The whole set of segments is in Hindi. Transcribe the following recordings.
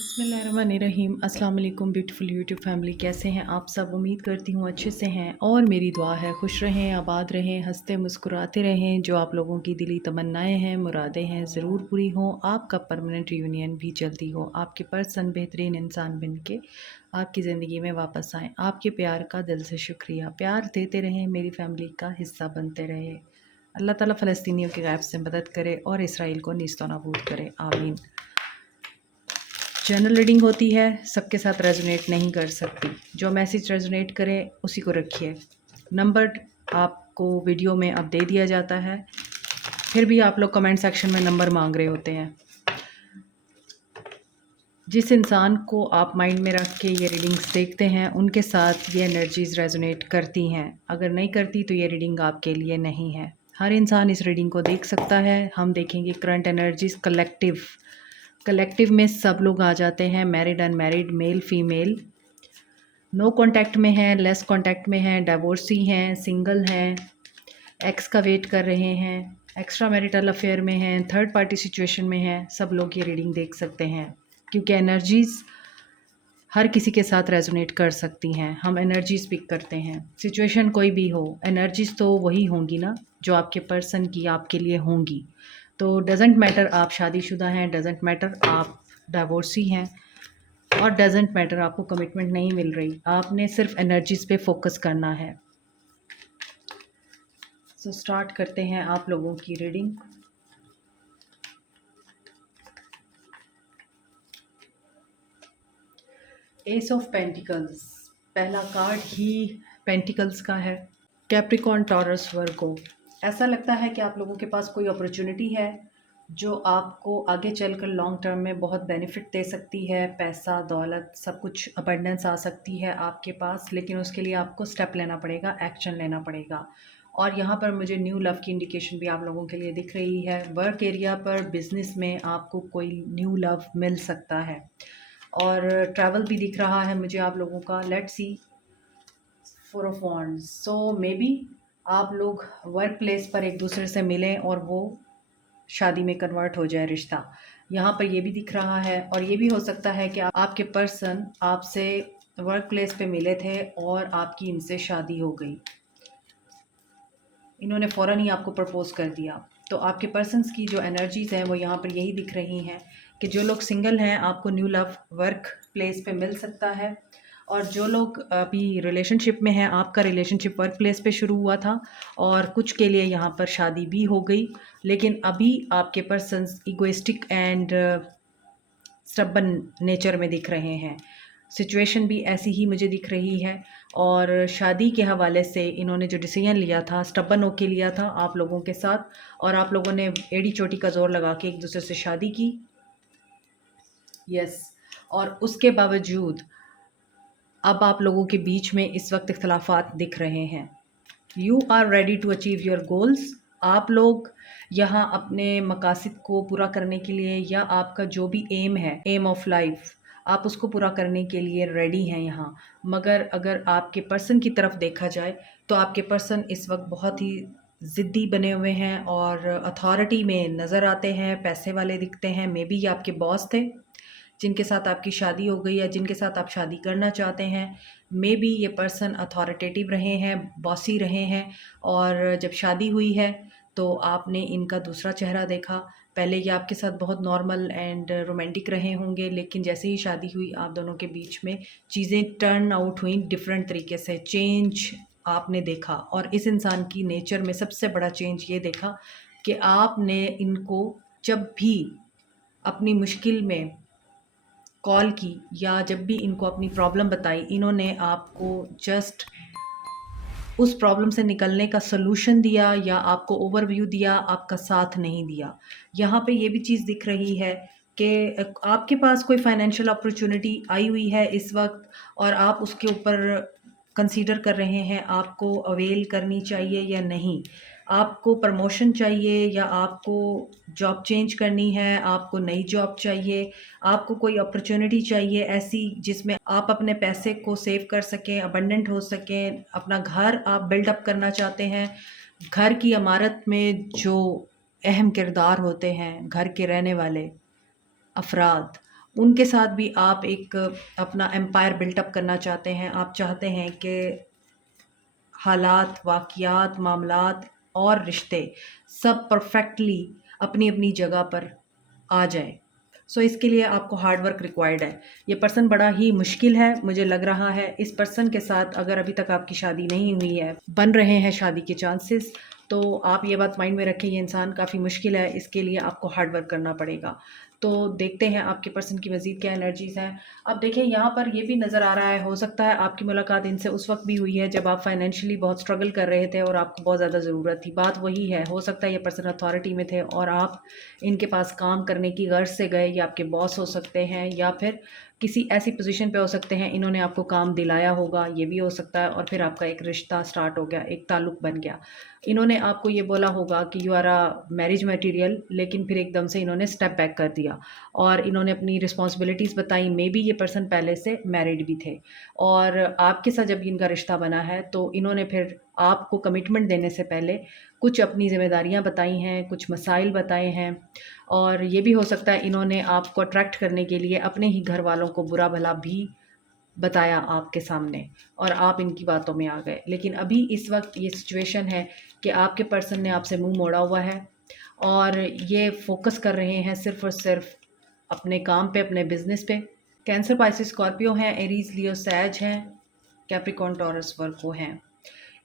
बिस्मिल्लाहिर्रहमानिर्रहीम। अस्सलाम वालेकुम ब्यूटीफुल यूट्यूब फैमिली, कैसे हैं आप सब? उम्मीद करती हूँ अच्छे से हैं और मेरी दुआ है खुश रहें, आबाद रहें, हंसते मुस्कुराते रहें। जो आप लोगों की दिली तमन्नाएं हैं, मुरादें हैं, ज़रूर पूरी हों। आपका परमानेंट रियूनियन भी जल्दी हो। आपके पर्सन बेहतरीन इंसान बन के आपकी ज़िंदगी में वापस आएँ। आपके प्यार का दिल से शुक्रिया। प्यार देते रहें, मेरी फैमिली का हिस्सा बनते रहे। अल्लाह ताला फ़लस्तीनियों की गैब से मदद करे और इसराइल को नीस्तो नाबूद करे, आमीन। जनरल रीडिंग होती है, सबके साथ रेजोनेट नहीं कर सकती। जो मैसेज रेजोनेट करे उसी को रखिए। नंबर आपको वीडियो में अब दे दिया जाता है, फिर भी आप लोग कमेंट सेक्शन में नंबर मांग रहे होते हैं। जिस इंसान को आप माइंड में रख के ये रीडिंग्स देखते हैं, उनके साथ ये एनर्जीज़ रेजोनेट करती हैं। अगर नहीं करती तो ये रीडिंग आपके लिए नहीं है। हर इंसान इस रीडिंग को देख सकता है। हम देखेंगे करंट एनर्जीज़ कलेक्टिव में सब लोग आ जाते हैं, married unmarried, male female, no contact में हैं, लेस कांटेक्ट में हैं, डिवोर्सी हैं, सिंगल हैं, एक्स का वेट कर रहे हैं, एक्स्ट्रा मैरिटल अफेयर में हैं, थर्ड पार्टी सिचुएशन में हैं। सब लोग ये रीडिंग देख सकते हैं क्योंकि एनर्जीज़ हर किसी के साथ रेजोनेट कर सकती हैं। हम एनर्जीज़ पिक करते हैं, सिचुएशन कोई भी हो, एनर्जीज़ तो वही होंगी ना जो आपके पर्सन की आपके लिए होंगी। तो डजेंट मैटर आप शादीशुदा हैं, डजेंट मैटर आप डिवोर्सी हैं, और डजेंट मैटर आपको कमिटमेंट नहीं मिल रही। आपने सिर्फ एनर्जीज़ पे फोकस करना है। सो स्टार्ट करते हैं आप लोगों की रीडिंग। एस ऑफ पेंटिकल्स, पहला कार्ड ही पेंटिकल्स का है। कैप्रिकॉर्न, टॉरस, वर्गो। ऐसा लगता है कि आप लोगों के पास कोई अपॉर्चुनिटी है जो आपको आगे चलकर लॉन्ग टर्म में बहुत बेनिफिट दे सकती है। पैसा, दौलत, सब कुछ अबंडेंस आ सकती है आपके पास, लेकिन उसके लिए आपको स्टेप लेना पड़ेगा, एक्शन लेना पड़ेगा। और यहाँ पर मुझे न्यू लव की इंडिकेशन भी आप लोगों के लिए दिख रही है। वर्क एरिया पर, बिजनेस में आपको कोई न्यू लव मिल सकता है। और ट्रैवल भी दिख रहा है मुझे आप लोगों का। Let's see, 4 of wands. So may be आप लोग वर्क प्लेस पर एक दूसरे से मिलें और वो शादी में कन्वर्ट हो जाए रिश्ता। यहाँ पर ये भी दिख रहा है। और ये भी हो सकता है कि आपके पर्सन आपसे वर्क प्लेस पे मिले थे और आपकी इनसे शादी हो गई। इन्होंने फ़ौरन ही आपको प्रपोज़ कर दिया। तो आपके पर्सन्स की जो एनर्जीज़ हैं वो यहाँ पर यही दिख रही हैं कि जो लोग सिंगल हैं, आपको न्यू लव वर्क प्लेस पे मिल सकता है। और जो लोग अभी रिलेशनशिप में हैं, आपका रिलेशनशिप वर्क प्लेस पे शुरू हुआ था और कुछ के लिए यहाँ पर शादी भी हो गई। लेकिन अभी आपके persons egoistic and stubborn nature में दिख रहे हैं। सिचुएशन भी ऐसी ही मुझे दिख रही है। और शादी के हवाले से इन्होंने जो डिसीजन लिया था, स्टबन होके लिया था आप लोगों के साथ, और आप लोगों ने एड़ी चोटी का जोर लगा के एक दूसरे से शादी की। यस। और उसके बावजूद अब आप लोगों के बीच में इस वक्त इख्तलाफात दिख रहे हैं। You are ready to achieve your goals. आप लोग यहाँ अपने मकासद को पूरा करने के लिए, या आपका जो भी एम है, एम ऑफ लाइफ, आप उसको पूरा करने के लिए रेडी हैं यहाँ। मगर अगर आपके पर्सन की तरफ देखा जाए तो आपके पर्सन इस वक्त बहुत ही ज़िद्दी बने हुए हैं और अथॉरिटी में नज़र आते हैं, पैसे वाले दिखते हैं। मे बी ये आपके बॉस थे जिनके साथ आपकी शादी हो गई, या जिनके साथ आप शादी करना चाहते हैं। मे बी ये पर्सन अथॉरिटेटिव रहे हैं, बॉसी रहे हैं, और जब शादी हुई है तो आपने इनका दूसरा चेहरा देखा। पहले ये आपके साथ बहुत नॉर्मल एंड रोमांटिक रहे होंगे, लेकिन जैसे ही शादी हुई आप दोनों के बीच में चीज़ें टर्न आउट हुई डिफरेंट तरीके से। चेंज आपने देखा, और इस इंसान की नेचर में सबसे बड़ा चेंज ये देखा कि आपने इनको जब भी अपनी मुश्किल में कॉल की, या जब भी इनको अपनी प्रॉब्लम बताई, इन्होंने आपको जस्ट उस प्रॉब्लम से निकलने का सलूशन दिया या आपको ओवरव्यू दिया, आपका साथ नहीं दिया। यहाँ पे ये भी चीज़ दिख रही है कि आपके पास कोई फाइनेंशियल अपॉर्चुनिटी आई हुई है इस वक्त, और आप उसके ऊपर कंसीडर कर रहे हैं आपको अवेल करनी चाहिए या नहीं। आपको प्रमोशन चाहिए या आपको जॉब चेंज करनी है, आपको नई जॉब चाहिए, आपको कोई अपॉर्चुनिटी चाहिए ऐसी जिसमें आप अपने पैसे को सेव कर सकें, अबंडेंट हो सकें, अपना घर आप बिल्डअप करना चाहते हैं। घर की इमारत में जो अहम किरदार होते हैं, घर के रहने वाले अफराद, उनके साथ भी आप एक अपना एम्पायर बिल्टअप करना चाहते हैं। आप चाहते हैं कि हालात, वाक़यात, मामलात और रिश्ते सब परफ़ेक्टली अपनी-अपनी जगह पर आ जाएँ। सो इसके लिए आपको हार्ड वर्क रिक्वायर्ड है। ये पर्सन बड़ा ही मुश्किल है, मुझे लग रहा है। इस पर्सन के साथ अगर अभी तक आपकी शादी नहीं हुई है, बन रहे हैं शादी के चांसेस, तो आप ये बात माइंड में रखें, ये इंसान काफ़ी मुश्किल है, इसके लिए आपको हार्ड वर्क करना पड़ेगा। तो देखते हैं आपके पर्सन की मज़ीद क्या एनर्जीज़ हैं। अब देखिए यहाँ पर ये भी नज़र आ रहा है, हो सकता है आपकी मुलाकात इनसे उस वक़्त भी हुई है जब आप फाइनेंशियली बहुत स्ट्रगल कर रहे थे और आपको बहुत ज़्यादा ज़रूरत थी। बात वही है, हो सकता है ये पर्सन अथॉरिटी में थे और आप इनके पास काम करने की गर्ज से गए। ये आपके बॉस हो सकते हैं या फिर किसी ऐसी पोजीशन पे हो सकते हैं, इन्होंने आपको काम दिलाया होगा, ये भी हो सकता है। और फिर आपका एक रिश्ता स्टार्ट हो गया, एक ताल्लुक बन गया। इन्होंने आपको ये बोला होगा कि you are a marriage material, लेकिन फिर एकदम से इन्होंने स्टेप बैक कर दिया और इन्होंने अपनी रिस्पॉन्सिबिलिटीज़ बताई। मे बी ये पर्सन पहले से मैरिड भी थे और आपके साथ जब इनका रिश्ता बना है तो इन्होंने फिर आपको कमिटमेंट देने से पहले कुछ अपनी ज़िम्मेदारियाँ बताई हैं, कुछ मसाइल बताए हैं। और ये भी हो सकता है इन्होंने आपको अट्रैक्ट करने के लिए अपने ही घर वालों को बुरा भला भी बताया आपके सामने और आप इनकी बातों में आ गए। लेकिन अभी इस वक्त ये सिचुएशन है कि आपके पर्सन ने आपसे मुंह मोड़ा हुआ है और ये फोकस कर रहे हैं सिर्फ और सिर्फ अपने काम पे, अपने बिजनेस पे। कैंसर, पाइसिस, स्कॉर्पियो हैं, एरीज, लियो, सैज हैं, कैप्रिकॉर्न, टॉरस, वर्गो हैं।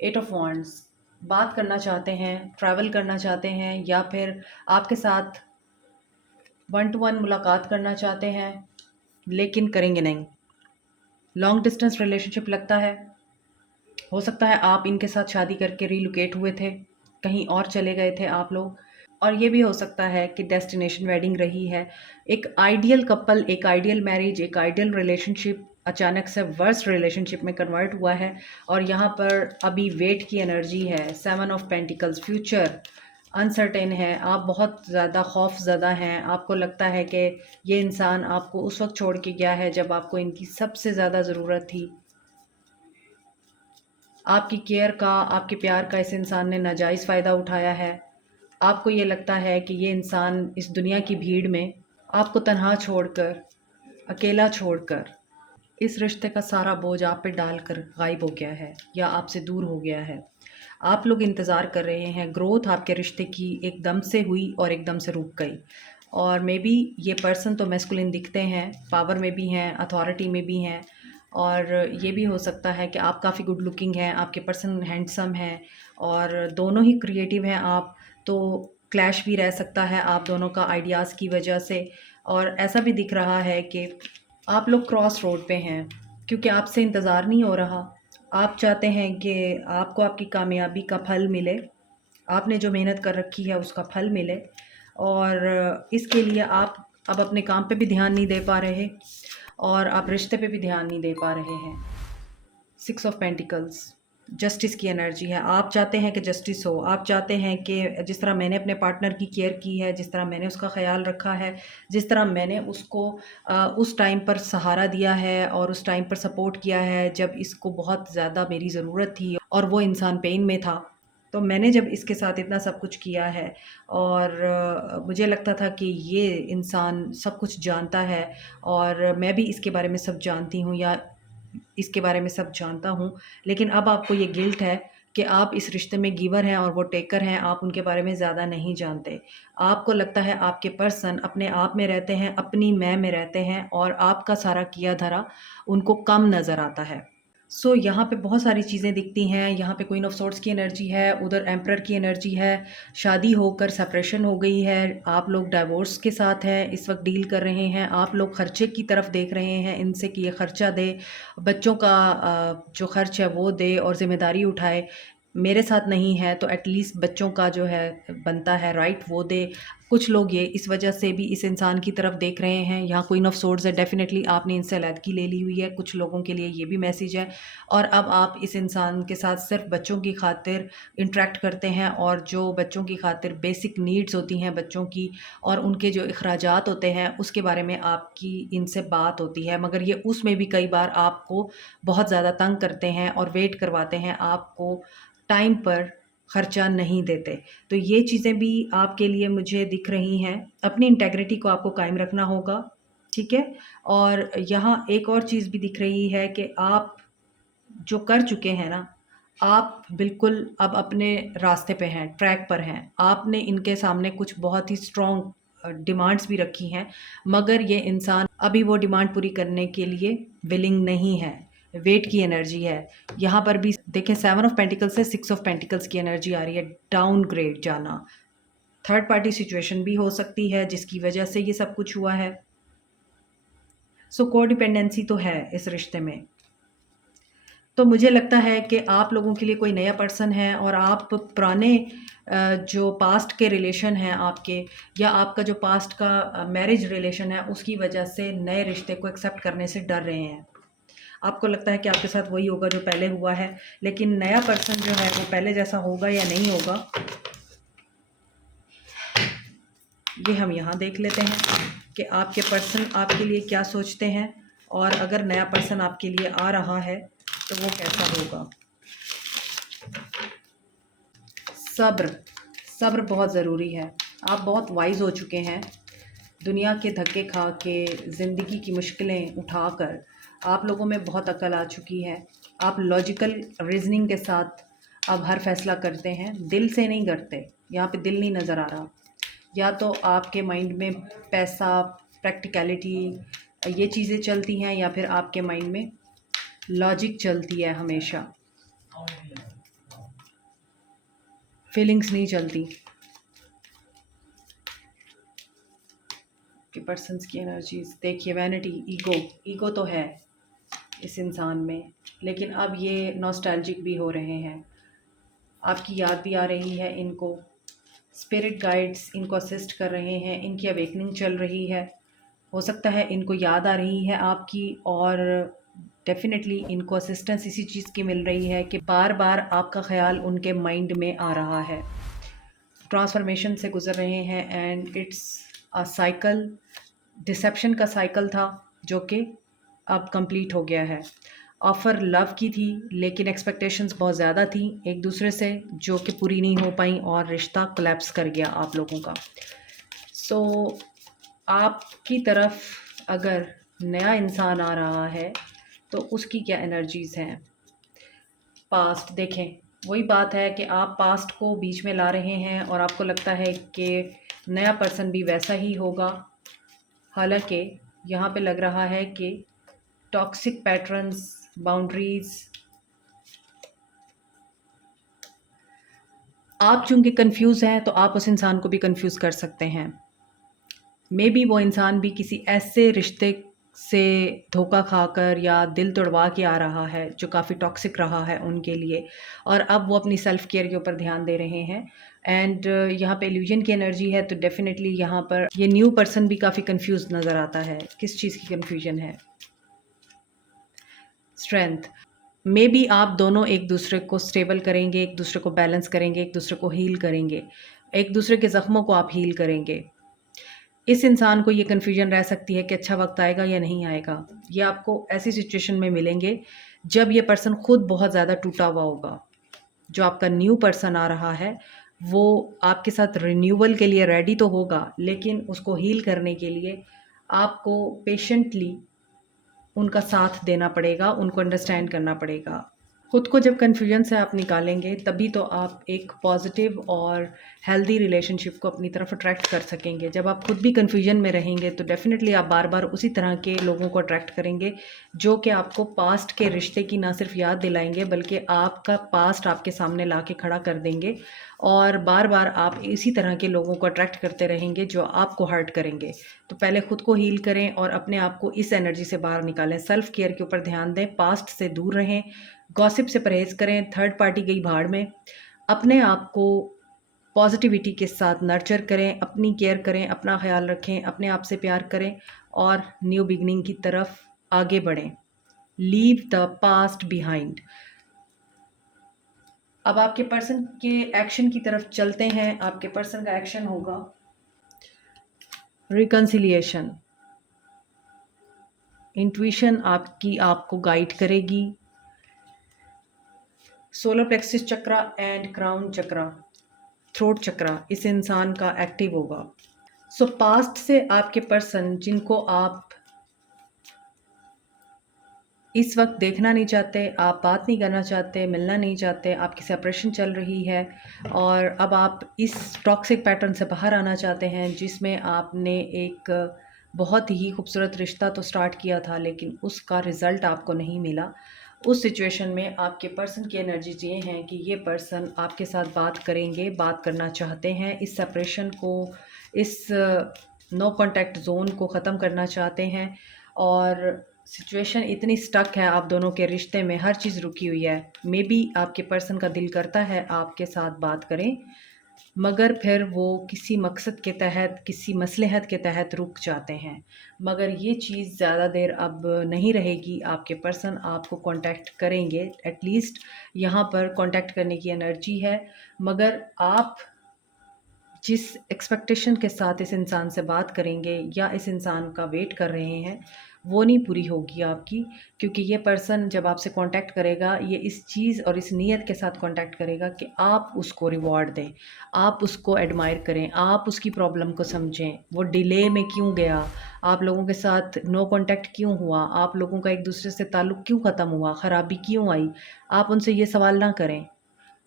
एट ऑफ वॉन्ड्स, बात करना चाहते हैं, ट्रैवल करना चाहते हैं या फिर आपके साथ वन टू वन मुलाकात करना चाहते हैं, लेकिन करेंगे नहीं। लॉन्ग डिस्टेंस रिलेशनशिप लगता है। हो सकता है आप इनके साथ शादी करके रिलोकेट हुए थे, कहीं और चले गए थे आप लोग। और ये भी हो सकता है कि डेस्टिनेशन वेडिंग रही है। एक आइडियल कपल, एक आइडियल मैरिज, एक आइडियल रिलेशनशिप अचानक से वर्स्ट रिलेशनशिप में कन्वर्ट हुआ है और यहाँ पर अभी वेट की एनर्जी है। Seven of pentacles, future uncertain है। आप बहुत ज़्यादा खौफ ज़दा हैं। आपको लगता है कि ये इंसान आपको उस वक्त छोड़ के गया है जब आपको इनकी सबसे ज़्यादा ज़रूरत थी। आपकी केयर का, आपके प्यार का इस इंसान ने नाजायज़ फ़ायदा उठाया है। आपको ये लगता है कि ये इंसान इस दुनिया की भीड़ में आपको तन्हा छोड़कर, अकेला छोड़कर इस रिश्ते का सारा बोझ आप पे डालकर गायब हो गया है या आपसे दूर हो गया है। आप लोग इंतज़ार कर रहे हैं, ग्रोथ आपके रिश्ते की एकदम से हुई और एकदम से रुक गई। और मे बी ये पर्सन तो मैस्कुलिन दिखते हैं, पावर में भी हैं, अथॉरिटी में भी हैं। और ये भी हो सकता है कि आप काफ़ी गुड लुकिंग हैं, आपके पर्सन हैंडसम हैं और दोनों ही क्रिएटिव हैं आप। तो क्लैश भी रह सकता है आप दोनों का आइडियाज़ की वजह से। और ऐसा भी दिख रहा है कि आप लोग क्रॉस रोड पे हैं क्योंकि आपसे इंतज़ार नहीं हो रहा। आप चाहते हैं कि आपको आपकी कामयाबी का फल मिले, आपने जो मेहनत कर रखी है उसका फल मिले और इसके लिए आप अब अपने काम पे भी ध्यान नहीं दे पा रहे और आप रिश्ते पे भी ध्यान नहीं दे पा रहे हैं। सिक्स ऑफ पेंटिकल्स, जस्टिस की एनर्जी है। आप चाहते हैं कि जस्टिस हो, आप चाहते हैं कि जिस तरह मैंने अपने पार्टनर की केयर की है, जिस तरह मैंने उसका ख्याल रखा है, जिस तरह मैंने उसको उस टाइम पर सहारा दिया है और उस टाइम पर सपोर्ट किया है जब इसको बहुत ज़्यादा मेरी ज़रूरत थी और वो इंसान पेन में था। तो मैंने जब इसके साथ इतना सब कुछ किया है और मुझे लगता था कि ये इंसान सब कुछ जानता है और मैं भी इसके बारे में सब जानती हूँ या इसके बारे में सब जानता हूँ। लेकिन अब आपको ये गिल्ट है कि आप इस रिश्ते में गिवर हैं और वो टेकर हैं, आप उनके बारे में ज़्यादा नहीं जानते। आपको लगता है आपके पर्सन अपने आप में रहते हैं, अपनी मैं में रहते हैं और आपका सारा किया-धरा उनको कम नज़र आता है। सो यहाँ पे बहुत सारी चीज़ें दिखती हैं। यहाँ पे क्वीन ऑफ सोर्ड्स की एनर्जी है, उधर एम्परर की एनर्जी है। शादी होकर सेपरेशन हो गई है, आप लोग डाइवोर्स के साथ हैं, इस वक्त डील कर रहे हैं। आप लोग खर्चे की तरफ देख रहे हैं इनसे कि ये खर्चा दे, बच्चों का जो खर्च है वो दे और ज़िम्मेदारी उठाए। मेरे साथ नहीं है तो एटलीस्ट बच्चों का जो है बनता है राइट वो दे। कुछ लोग ये इस वजह से भी इस इंसान की तरफ देख रहे हैं। यहाँ क्वीन ऑफ सोर्ड्स है, डेफिनेटली आपने इनसे अलहदगी ले ली हुई है, कुछ लोगों के लिए ये भी मैसेज है। और अब आप इस इंसान के साथ सिर्फ बच्चों की खातिर इंटरेक्ट करते हैं और जो बच्चों की खातिर बेसिक नीड्स होती हैं बच्चों की और उनके जो अखराजात होते हैं उसके बारे में आपकी इनसे बात होती है। मगर ये उसमें भी कई बार आपको बहुत ज़्यादा तंग करते हैं और वेट करवाते हैं, आपको टाइम पर खर्चा नहीं देते। तो ये चीज़ें भी आपके लिए मुझे दिख रही हैं। अपनी इंटेग्रिटी को आपको कायम रखना होगा। ठीक है। और यहाँ एक और चीज़ भी दिख रही है कि आप जो कर चुके हैं ना, आप बिल्कुल अब अपने रास्ते पे हैं, ट्रैक पर हैं। आपने इनके सामने कुछ बहुत ही स्ट्रॉन्ग डिमांड्स भी रखी हैं, मगर ये इंसान अभी वो डिमांड पूरी करने के लिए विलिंग नहीं है। वेट की एनर्जी है। यहाँ पर भी देखें, 7 ऑफ पेंटिकल्स से 6 ऑफ पेंटिकल्स की एनर्जी आ रही है, डाउनग्रेड जाना। थर्ड पार्टी सिचुएशन भी हो सकती है जिसकी वजह से ये सब कुछ हुआ है। सो कोडिपेंडेंसी तो है इस रिश्ते में। तो मुझे लगता है कि आप लोगों के लिए कोई नया पर्सन है और आप पुराने जो पास्ट के रिलेशन हैं आपके, या आपका जो पास्ट का मैरिज रिलेशन है, उसकी वजह से नए रिश्ते को एक्सेप्ट करने से डर रहे हैं। आपको लगता है कि आपके साथ वही होगा जो पहले हुआ है, लेकिन नया पर्सन जो है वो पहले जैसा होगा या नहीं होगा, ये हम यहाँ देख लेते हैं कि आपके पर्सन आपके लिए क्या सोचते हैं, और अगर नया पर्सन आपके लिए आ रहा है तो वो कैसा होगा। सब्र, सब्र बहुत ज़रूरी है। आप बहुत वाइज हो चुके हैं। दुनिया के धक्के खा के, ज़िंदगी की मुश्किलें उठाकर आप लोगों में बहुत अकल आ चुकी है। आप लॉजिकल रीजनिंग के साथ अब हर फैसला करते हैं, दिल से नहीं करते। यहाँ पे दिल नहीं नज़र आ रहा। या तो आपके माइंड में पैसा, प्रैक्टिकलिटी, ये चीज़ें चलती हैं, या फिर आपके माइंड में लॉजिक चलती है हमेशा, फीलिंग्स नहीं चलती। कि पर्सन्स की एनर्जीज देखिए, वैनिटी, ईगो, ईगो तो है इस इंसान में, लेकिन अब ये नॉस्टैल्जिक भी हो रहे हैं। आपकी याद भी आ रही है इनको। स्पिरिट गाइड्स इनको असिस्ट कर रहे हैं, इनकी अवेकनिंग चल रही है। हो सकता है इनको याद आ रही है आपकी, और डेफिनेटली इनको असिस्टेंस इसी चीज़ की मिल रही है कि बार बार आपका ख्याल उनके माइंड में आ रहा है। ट्रांसफॉर्मेशन से गुजर रहे हैं, and it's a cycle. Deception का साइकिल था जो कि अब कंप्लीट हो गया है। ऑफ़र लव की थी, लेकिन एक्सपेक्टेशंस बहुत ज़्यादा थी एक दूसरे से, जो कि पूरी नहीं हो पाई, और रिश्ता कोलैप्स कर गया आप लोगों का। सो आपकी तरफ अगर नया इंसान आ रहा है तो उसकी क्या एनर्जीज़ हैं। पास्ट देखें, वही बात है कि आप पास्ट को बीच में ला रहे हैं और आपको लगता है कि नया पर्सन भी वैसा ही होगा। हालांकि यहाँ पे लग रहा है कि टॉक्सिक पैटर्न्स, बाउंड्रीज, आप चूंकि कंफ्यूज हैं तो आप उस इंसान को भी कंफ्यूज कर सकते हैं। मे बी वो इंसान भी किसी ऐसे रिश्ते से धोखा खाकर या दिल तोड़वा के आ रहा है जो काफ़ी टॉक्सिक रहा है उनके लिए, और अब वो अपनी सेल्फ केयर के ऊपर ध्यान दे रहे हैं। एंड यहाँ पे इल्यूजन की एनर्जी है, तो डेफिनेटली यहाँ पर ये न्यू पर्सन भी काफ़ी कंफ्यूज नज़र आता है। किस चीज़ की कंफ्यूजन है? स्ट्रेंथ। मे बी आप दोनों एक दूसरे को स्टेबल करेंगे, एक दूसरे को बैलेंस करेंगे, एक दूसरे को हील करेंगे, एक दूसरे के ज़ख्मों को आप हील करेंगे। इस इंसान को ये कन्फ्यूजन रह सकती है कि अच्छा वक्त आएगा या नहीं आएगा। ये आपको ऐसी सिचुएशन में मिलेंगे जब ये पर्सन खुद बहुत ज़्यादा टूटा हुआ होगा। जो आपका न्यू पर्सन आ रहा है वो आपके साथ रिन्यूअल के लिए रेडी तो होगा, लेकिन उसको हील करने के लिए आपको पेशेंटली उनका साथ देना पड़ेगा, उनको अंडरस्टैंड करना पड़ेगा। खुद को जब कन्फ्यूजन से आप निकालेंगे तभी तो आप एक पॉजिटिव और हेल्दी रिलेशनशिप को अपनी तरफ अट्रैक्ट कर सकेंगे। जब आप खुद भी कन्फ्यूजन में रहेंगे तो डेफ़िनेटली आप बार बार उसी तरह के लोगों को अट्रैक्ट करेंगे जो कि आपको पास्ट के रिश्ते की ना सिर्फ याद दिलाएंगे बल्कि आपका पास्ट आपके सामने ला के खड़ा कर देंगे, और बार बार आप इसी तरह के लोगों को अट्रैक्ट करते रहेंगे जो आपको हर्ट करेंगे। तो पहले खुद को हील करें और अपने आप को इस एनर्जी से बाहर निकालें। सेल्फ केयर के ऊपर ध्यान दें, पास्ट से दूर रहें, गॉसिप से परहेज़ करें, थर्ड पार्टी गई भाड़ में। अपने आप को पॉजिटिविटी के साथ नर्चर करें, अपनी केयर करें, अपना ख्याल रखें, अपने आप से प्यार करें और न्यू बिगनिंग की तरफ आगे बढ़ें। Leave the past behind. अब आपके पर्सन के एक्शन की तरफ चलते हैं। आपके पर्सन का एक्शन होगा रिकन्सिलिएशन। इंट्यूशन आपकी आपको गाइड करेगी। Solar plexus chakra and crown chakra, throat chakra इस इंसान का एक्टिव होगा। सो पास्ट से आपके पर्सन जिनको आप इस वक्त देखना नहीं चाहते, आप बात नहीं करना चाहते, मिलना नहीं चाहते, आपकी सेपरेशन चल रही है और अब आप इस टॉक्सिक पैटर्न से बाहर आना चाहते हैं जिसमें आपने एक बहुत ही खूबसूरत रिश्ता तो स्टार्ट किया था लेकिन उसका रिज़ल्ट आपको नहीं मिला। उस सिचुएशन में आपके पर्सन की एनर्जीज ये हैं कि ये पर्सन आपके साथ बात करेंगे, बात करना चाहते हैं, इस सेपरेशन को, इस नो कॉन्टैक्ट ज़ोन को ख़त्म करना चाहते हैं और सिचुएशन इतनी स्टक है आप दोनों के रिश्ते में, हर चीज़ रुकी हुई है। मे बी आपके पर्सन का दिल करता है आपके साथ बात करें, मगर फिर वो किसी मकसद के तहत, किसी मसलहत के तहत रुक जाते हैं। मगर ये चीज़ ज़्यादा देर अब नहीं रहेगी, आपके पर्सन आपको कांटेक्ट करेंगे। एटलीस्ट यहाँ पर कांटेक्ट करने की एनर्जी है, मगर आप जिस एक्सपेक्टेशन के साथ इस इंसान से बात करेंगे या इस इंसान का वेट कर रहे हैं, वो नहीं पूरी होगी आपकी, क्योंकि ये पर्सन जब आपसे कांटेक्ट करेगा, ये इस चीज़ और इस नीयत के साथ कांटेक्ट करेगा कि आप उसको रिवॉर्ड दें, आप उसको एडमायर करें, आप उसकी प्रॉब्लम को समझें, वो डिले में क्यों गया, आप लोगों के साथ नो कांटेक्ट क्यों हुआ, आप लोगों का एक दूसरे से ताल्लुक़ क्यों ख़त्म हुआ, ख़राबी क्यों आई। आप उनसे ये सवाल ना करें,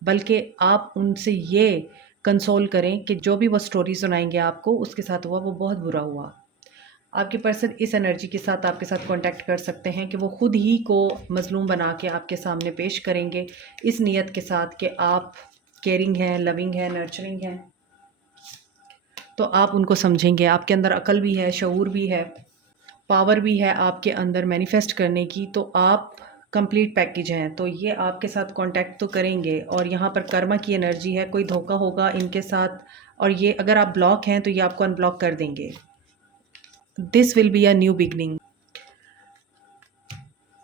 बल्कि आप उनसे ये कंसोल करें कि जो भी वो स्टोरी सुनाएंगे आपको, उसके साथ हुआ वो बहुत बुरा हुआ। आपके पर्सन इस एनर्जी के साथ आपके साथ कांटेक्ट कर सकते हैं कि वो खुद ही को मज़लूम बना के आपके सामने पेश करेंगे, इस नीयत के साथ कि आप केयरिंग हैं, लविंग हैं, नर्चरिंग हैं। तो आप उनको समझेंगे, आपके अंदर अकल भी है, शऊर भी है, पावर भी है आपके अंदर मैनिफेस्ट करने की, तो आप कंप्लीट पैकेज हैं। तो ये आपके साथ कांटेक्ट तो करेंगे और यहाँ पर कर्मा की एनर्जी है, कोई धोखा होगा इनके साथ और ये अगर आप ब्लॉक हैं तो ये आपको अनब्लॉक कर देंगे। This will be a new beginning.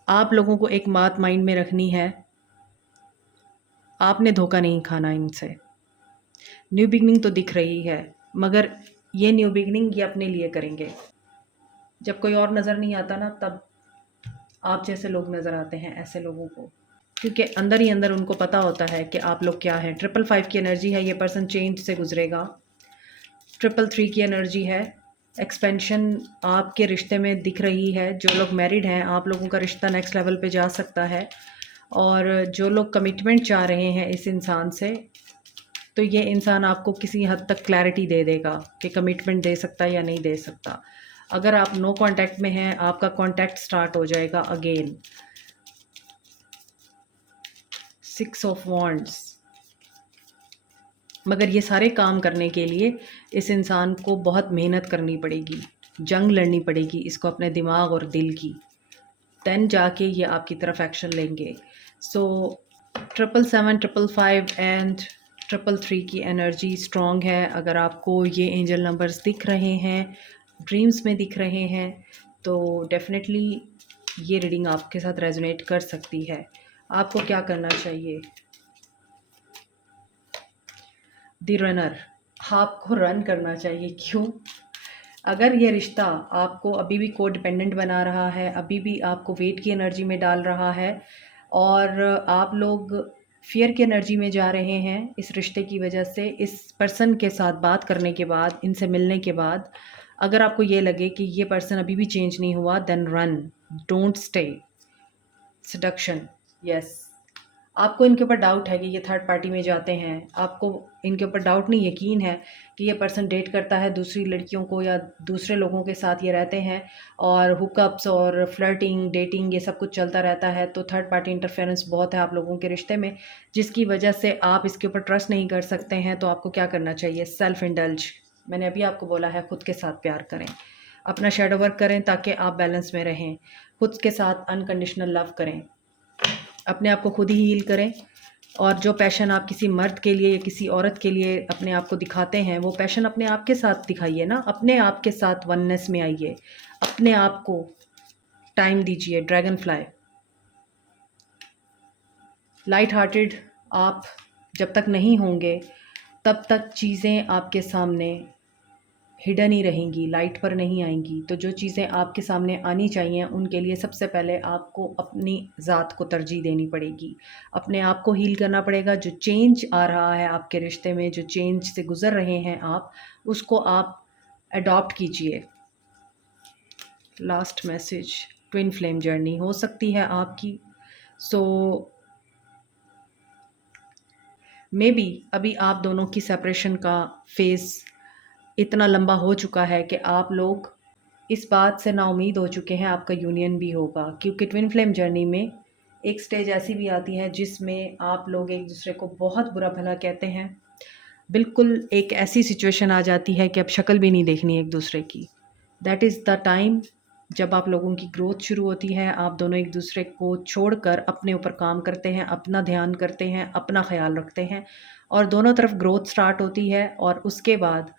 आप लोगों को एक बात माइंड में रखनी है, आपने धोखा नहीं खाना इनसे। न्यू बिगनिंग तो दिख रही है, मगर ये न्यू बिगनिंग ये अपने लिए करेंगे। जब कोई और नज़र नहीं आता ना, तब आप जैसे लोग नज़र आते हैं ऐसे लोगों को, क्योंकि अंदर ही अंदर उनको पता होता है कि आप लोग क्या हैं। 555 की एनर्जी है, ये पर्सन चेंज से गुजरेगा। 333 की एनर्जी है, एक्सपेंशन आपके रिश्ते में दिख रही है। जो लोग मैरिड हैं, आप लोगों का रिश्ता नेक्स्ट लेवल पे जा सकता है और जो लोग कमिटमेंट चाह रहे हैं इस इंसान से, तो ये इंसान आपको किसी हद तक क्लैरिटी दे देगा कि कमिटमेंट दे सकता है या नहीं दे सकता। अगर आप नो कांटेक्ट में हैं, आपका कांटेक्ट स्टार्ट हो जाएगा अगेन। 6 of wands. मगर ये सारे काम करने के लिए इस इंसान को बहुत मेहनत करनी पड़ेगी, जंग लड़नी पड़ेगी इसको अपने दिमाग और दिल की, देन जाके ये आपकी तरफ एक्शन लेंगे। सो 777, 555 एंड 333 की एनर्जी स्ट्रॉन्ग है। अगर आपको ये एंजल नंबर्स दिख रहे हैं, ड्रीम्स में दिख रहे हैं, तो डेफिनेटली ये रीडिंग आपके साथ रेजोनेट कर सकती है। आपको क्या करना चाहिए? द रनर, आपको रन करना चाहिए। क्यों? अगर ये रिश्ता आपको अभी भी को डिपेंडेंट बना रहा है, अभी भी आपको वेट की एनर्जी में डाल रहा है और आप लोग फियर की एनर्जी में जा रहे हैं इस रिश्ते की वजह से, इस पर्सन के साथ बात करने के बाद, इनसे मिलने के बाद, अगर आपको ये लगे कि ये पर्सन अभी भी चेंज नहीं हुआ, then run, don't stay. Seduction, yes. आपको इनके ऊपर डाउट है कि ये थर्ड पार्टी में जाते हैं, आपको इनके ऊपर डाउट नहीं, यकीन है कि ये पर्सन डेट करता है दूसरी लड़कियों को या दूसरे लोगों के साथ ये रहते हैं और हुकअप्स और फ्लर्टिंग, डेटिंग, ये सब कुछ चलता रहता है। तो थर्ड पार्टी इंटरफेरेंस बहुत है आप लोगों के रिश्ते में, जिसकी वजह से आप इसके ऊपर ट्रस्ट नहीं कर सकते हैं। तो आपको क्या करना चाहिए? Self indulge. मैंने अभी आपको बोला है, खुद के साथ प्यार करें, अपना शेडो वर्क करें ताकि आप बैलेंस में रहें, खुद के साथ अनकंडीशनल लव करें, अपने आप को खुद ही हील करें। और जो पैशन आप किसी मर्द के लिए या किसी औरत के लिए अपने आप को दिखाते हैं, वो पैशन अपने आप के साथ दिखाइए ना, अपने आप के साथ वननेस में आइए, अपने आप को टाइम दीजिए। ड्रैगन फ्लाई, लाइट हार्टेड आप जब तक नहीं होंगे तब तक चीज़ें आपके सामने हिडन ही रहेंगी, लाइट पर नहीं आएंगी। तो जो चीज़ें आपके सामने आनी चाहिए, उनके लिए सबसे पहले आपको अपनी ज़ात को तरजीह देनी पड़ेगी, अपने आप को हील करना पड़ेगा। जो चेंज आ रहा है आपके रिश्ते में, जो चेंज से गुज़र रहे हैं आप, उसको आप अडॉप्ट कीजिए। Last message, twin flame journey हो सकती है आपकी। सो मे बी अभी आप दोनों की सेपरेशन का फेज़ इतना लंबा हो चुका है कि आप लोग इस बात से नाउम्मीद हो चुके हैं आपका यूनियन भी होगा, क्योंकि ट्विन फ्लेम जर्नी में एक स्टेज ऐसी भी आती है जिसमें आप लोग एक दूसरे को बहुत बुरा भला कहते हैं। बिल्कुल एक ऐसी सिचुएशन आ जाती है कि अब शक्ल भी नहीं देखनी एक दूसरे की। दैट इज़ द टाइम जब आप लोगों की ग्रोथ शुरू होती है। आप दोनों एक दूसरे को छोड़कर अपने ऊपर काम करते हैं, अपना ध्यान करते हैं, अपना ख्याल रखते हैं और दोनों तरफ ग्रोथ स्टार्ट होती है। और उसके बाद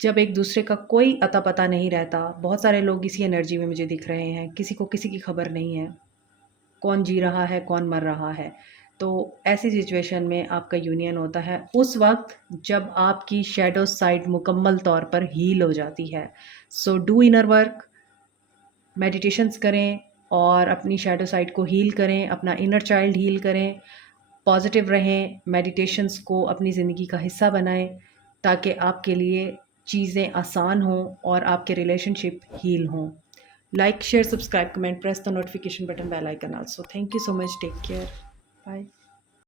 जब एक दूसरे का कोई अता पता नहीं रहता, बहुत सारे लोग इसी एनर्जी में मुझे दिख रहे हैं, किसी को किसी की खबर नहीं है, कौन जी रहा है, कौन मर रहा है। तो ऐसी सिचुएशन में आपका यूनियन होता है उस वक़्त जब आपकी शैडो साइड मुकम्मल तौर पर हील हो जाती है। So do inner work, meditations करें और अपनी शैडो साइड को हील करें, अपना इनर चाइल्ड हील करें, पॉजिटिव रहें, मेडिटेशंस को अपनी ज़िंदगी का हिस्सा बनाएं ताकि आपके लिए चीज़ें आसान हों और आपके रिलेशनशिप हील हों। Like, share, subscribe, comment, press the notification button, bell icon also. Thank you so much, take care, bye.